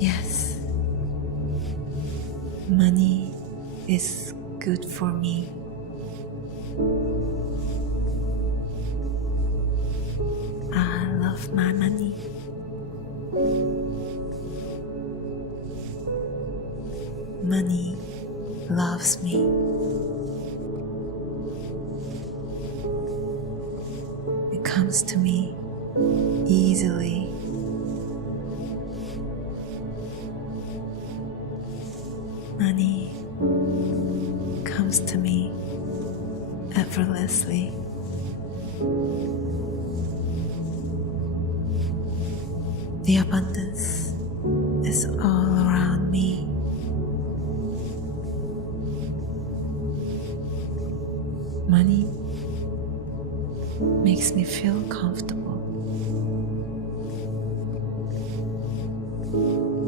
Yes, money is good for me. I love my money. Money loves me. It comes to me easily. Money comes to me effortlessly. The abundance is all around me. Money makes me feel comfortable.